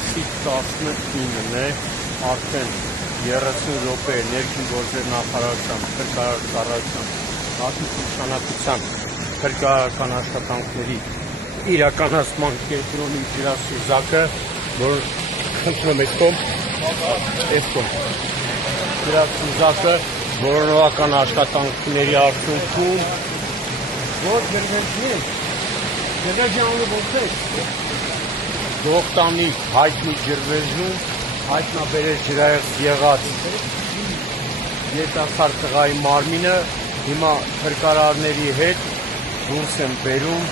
Կեսից 19-ն է, արդեն 30 րոպե ներքին գործեր նախարարության, փրկարար ծառայության, նշանակության փրկարարական աշխատանքների իրականացման կենտրոնի ջրասուզակը, որ խնդրում եք ջրասուզակը որոնողական աշխատանքների արդյունքում որ գրվեցին Ջրվեժյանը ոնց Դողտանի հայտնի ջրվեժում հայտնաբերել ջրահեղձ եղած երիտասարդ տղայի մարմինը հիմա փրկարարների հետ դուրս են բերում